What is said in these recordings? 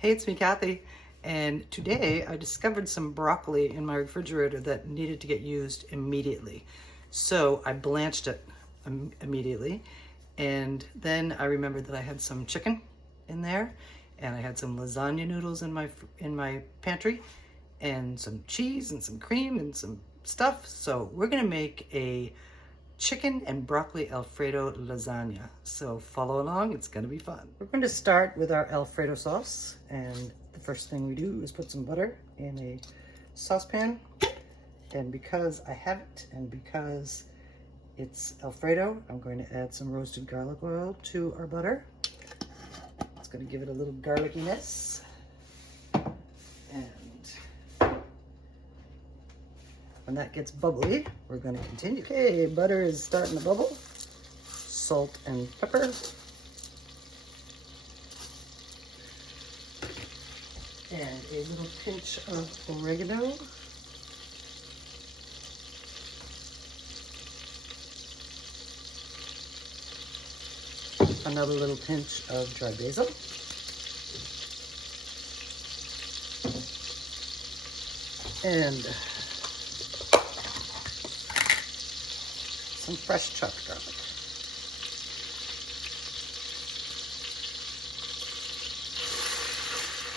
Hey, it's me, Kathy, and today I discovered some broccoli in my refrigerator that needed to get used immediately. So I blanched it immediately, and then I remembered that I had some chicken in there, and I had some lasagna noodles in my pantry, and some cheese and some cream and some stuff. So we're gonna make a chicken and broccoli Alfredo lasagna. So follow along, it's gonna be fun. We're going to start with our Alfredo sauce, and the first thing we do is put some butter in a saucepan. And because I have it, and because it's Alfredo, I'm going to add some roasted garlic oil to our butter. It's gonna give it a little garlickiness. And when that gets bubbly, we're going to continue. Okay, butter is starting to bubble. Salt and pepper. And a little pinch of oregano. Another little pinch of dry basil. And some fresh chopped garlic.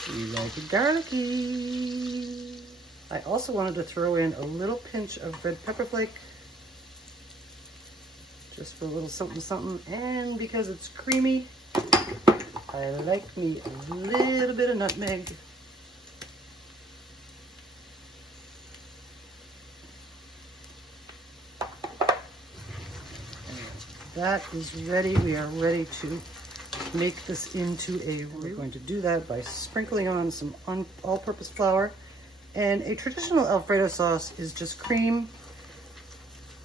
We like it garlicky. I also wanted to throw in a little pinch of red pepper flake, just for a little something something. And because it's creamy, I like me a little bit of nutmeg. That is ready. We are ready to make this into a roux. We're going to do that by sprinkling on some all-purpose flour. And a traditional Alfredo sauce is just cream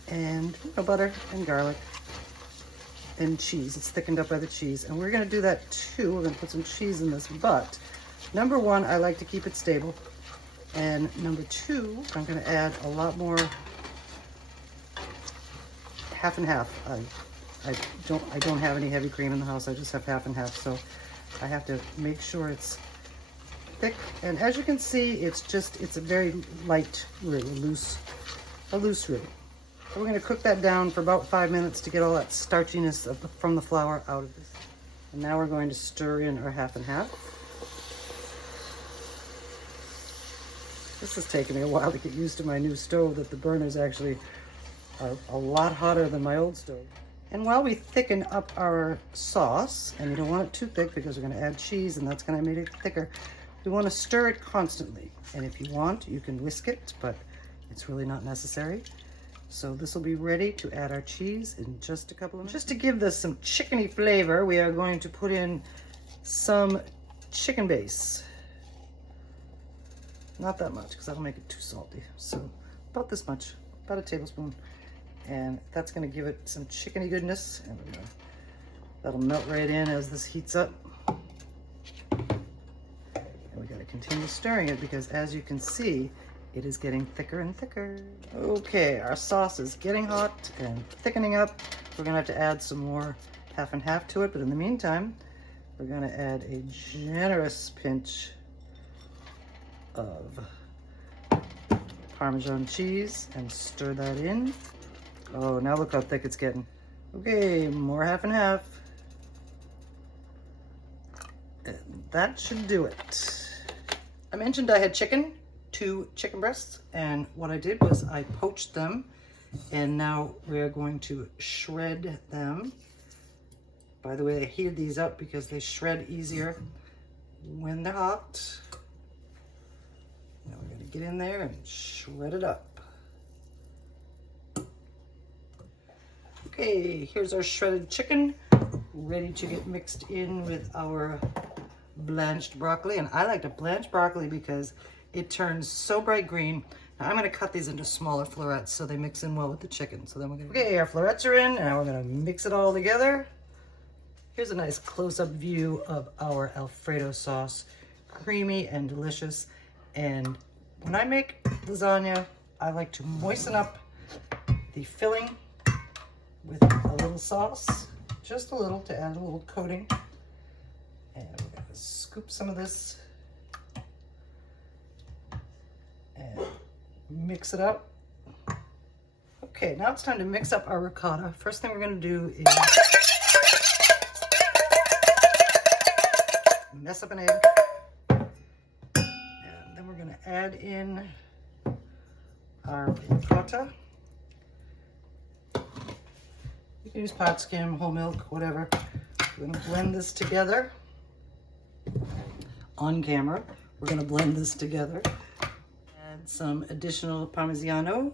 and butter and garlic and cheese. It's thickened up by the cheese. And we're going to do that too. We're going to put some cheese in this. But number one, I like to keep it stable. And number two, I'm going to add a lot more half and half. I don't have any heavy cream in the house. I just have half and half, so I have to make sure it's thick. And as you can see, it's a very light roux, a loose roux. So we're going to cook that down for about 5 minutes to get all that starchiness from the flour out of this. And now we're going to stir in our half and half. This is taking me a while to get used to my new stove, that the burners actually are a lot hotter than my old stove. And while we thicken up our sauce, and you don't want it too thick because we're going to add cheese and that's going to make it thicker, we want to stir it constantly. And if you want, you can whisk it, but it's really not necessary. So this will be ready to add our cheese in just a couple of minutes. Just to give this some chickeny flavor, we are going to put in some chicken base. Not that much, because that'll make it too salty. So about this much, about a tablespoon. And that's going to give it some chickeny goodness, and that'll melt right in as this heats up. And we got to continue stirring it because, as you can see, it is getting thicker and thicker. Okay, our sauce is getting hot and thickening up. We're going to have to add some more half and half to it, but in the meantime, we're going to add a generous pinch of Parmesan cheese and stir that in. Oh, now look how thick it's getting. Okay, more half and half. And that should do it. I mentioned I had chicken, 2 chicken breasts, and what I did was I poached them, and now we're going to shred them. By the way, I heated these up because they shred easier when they're hot. Now we're going to get in there and shred it up. Okay, here's our shredded chicken, ready to get mixed in with our blanched broccoli. And I like to blanch broccoli because it turns so bright green. Now I'm going to cut these into smaller florets so they mix in well with the chicken. So then we're going to... Okay, our florets are in, and now we're going to mix it all together. Here's a nice close-up view of our Alfredo sauce. Creamy and delicious. And when I make lasagna, I like to moisten up the filling with a little sauce, just a little, to add a little coating. And we're going to scoop some of this mix it up. Okay, now it's time to mix up our ricotta. First thing we're gonna do is mess up an egg. And then we're gonna add in our ricotta. You can use pot skim, whole milk, whatever. We're gonna blend this together. On camera, we're gonna blend this together. Add some additional Parmigiano.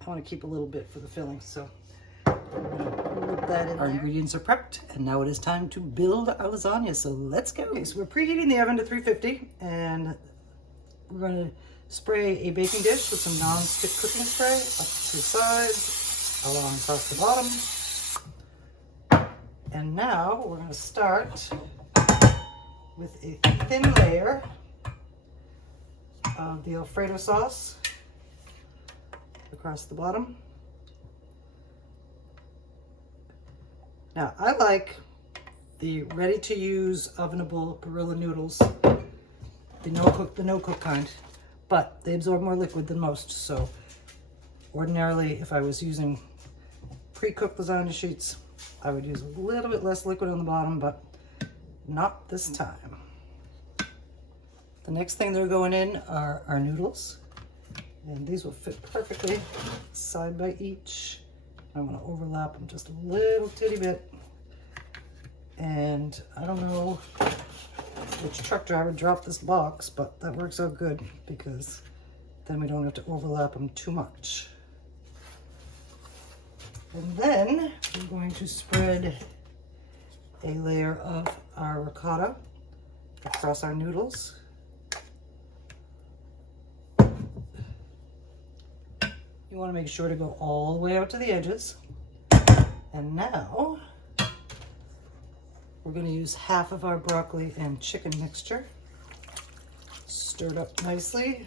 I want to keep a little bit for the filling, so we're gonna whip that in. Our ingredients are prepped, and now it is time to build our lasagna, so let's go. Okay, so we're preheating the oven to 350, and we're going to spray a baking dish with some non-stick cooking spray up to the sides, along across the bottom. And now we're going to start with a thin layer of the Alfredo sauce across the bottom. Now, I like the ready-to-use ovenable Barilla noodles, the no-cook kind, but they absorb more liquid than most. So ordinarily, if I was using pre-cooked lasagna sheets, I would use a little bit less liquid on the bottom, but not this time. The next thing that are going in are our noodles. And these will fit perfectly side by each. I'm going to overlap them just a little titty bit. And I don't know which truck driver dropped this box, but that works out good because then we don't have to overlap them too much. And then we're going to spread a layer of our ricotta across our noodles. You want to make sure to go all the way out to the edges. And now we're going to use half of our broccoli and chicken mixture. Stir it up nicely.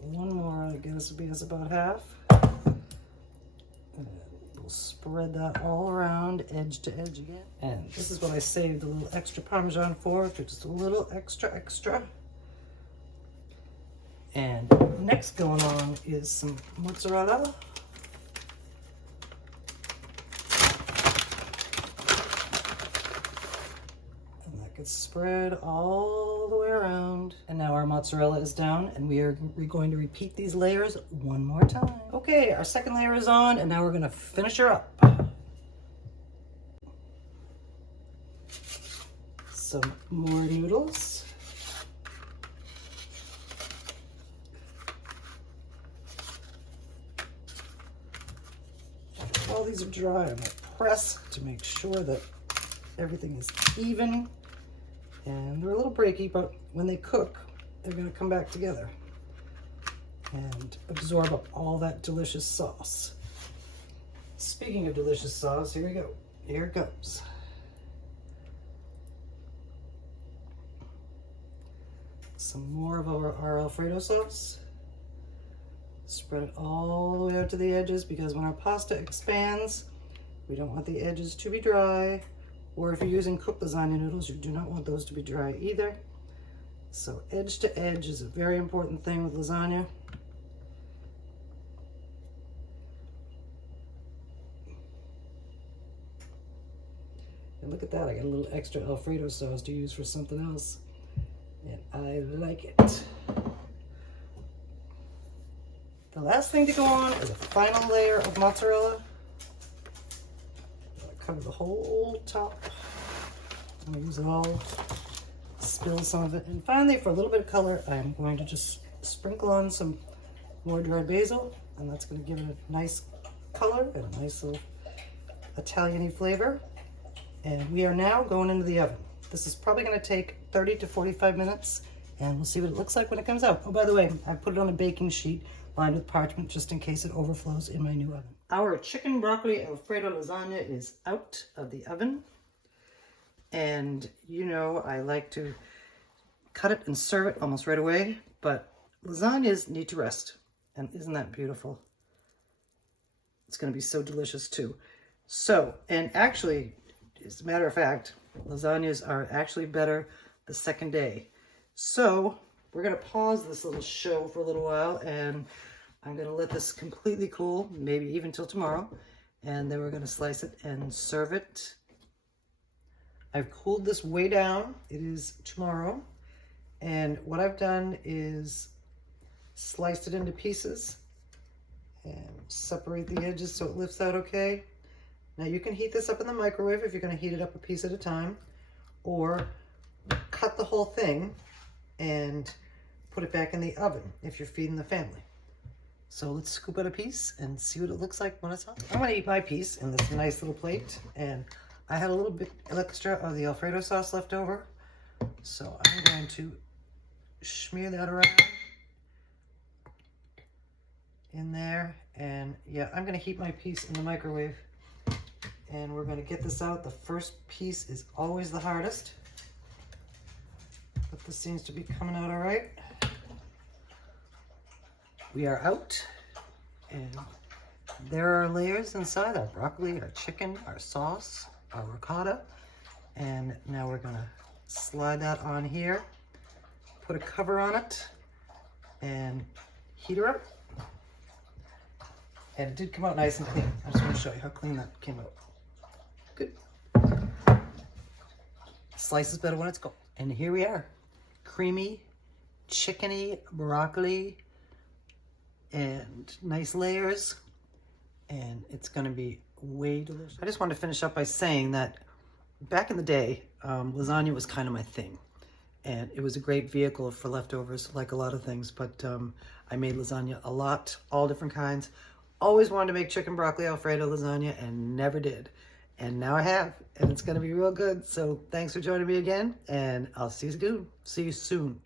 One more, I guess, will be about half. And we'll spread that all around, edge to edge again. And this is what I saved a little extra Parmesan for, just a little extra. And next going on is some mozzarella. And that gets spread all the way around. And now our mozzarella is down, and we're going to repeat these layers one more time. Okay, our second layer is on, and now we're gonna finish her up. Some more noodles. While these are dry, I'm gonna press to make sure that everything is even. And they're a little breaky, but when they cook, they're gonna come back together and absorb up all that delicious sauce. Speaking of delicious sauce, here we go. Here it goes. Some more of our Alfredo sauce. Spread it all the way out to the edges, because when our pasta expands, we don't want the edges to be dry. Or if you're using cooked lasagna noodles, you do not want those to be dry either. So edge to edge is a very important thing with lasagna. And look at that, I got a little extra Alfredo sauce to use for something else. And I like it. The last thing to go on is a final layer of mozzarella. Cover the whole top. I'm gonna use it all, spill some of it. And finally, for a little bit of color, I'm going to just sprinkle on some more dried basil, and that's gonna give it a nice color and a nice little Italian-y flavor. And we are now going into the oven. This is probably gonna take 30 to 45 minutes, and we'll see what it looks like when it comes out. Oh, by the way, I put it on a baking sheet lined with parchment just in case it overflows in my new oven. Our chicken broccoli Alfredo lasagna is out of the oven. And you know, I like to cut it and serve it almost right away, but lasagnas need to rest. And isn't that beautiful? It's gonna be so delicious too. So, and actually, as a matter of fact, lasagnas are actually better the second day. So we're gonna pause this little show for a little while, and I'm gonna let this completely cool, maybe even till tomorrow, and then we're gonna slice it and serve it. I've cooled this way down. It is tomorrow, and what I've done is sliced it into pieces and separate the edges so it lifts out okay. Now you can heat this up in the microwave if you're going to heat it up a piece at a time, or cut the whole thing and put it back in the oven if you're feeding the family. So let's scoop out a piece and see what it looks like when it's hot. I'm going to eat my piece in this nice little plate, and I had a little bit extra of the Alfredo sauce left over, so I'm going to smear that around in there. And yeah, I'm going to heat my piece in the microwave, and we're going to get this out. The first piece is always the hardest, but this seems to be coming out all right. We are out, and there are layers inside: our broccoli, our chicken, our sauce, our ricotta. And now we're going to slide that on here, put a cover on it, and heat her up. And it did come out nice and clean. I just want to show you how clean that came out. Good. Slice is better when it's cold. And here we are. Creamy, chickeny broccoli, and nice layers. And it's going to be way delicious. I just wanted to finish up by saying that back in the day, lasagna was kind of my thing. And it was a great vehicle for leftovers, like a lot of things. But I made lasagna a lot, all different kinds. Always wanted to make chicken broccoli Alfredo lasagna and never did. And now I have, and it's going to be real good. So thanks for joining me again, and I'll see you soon.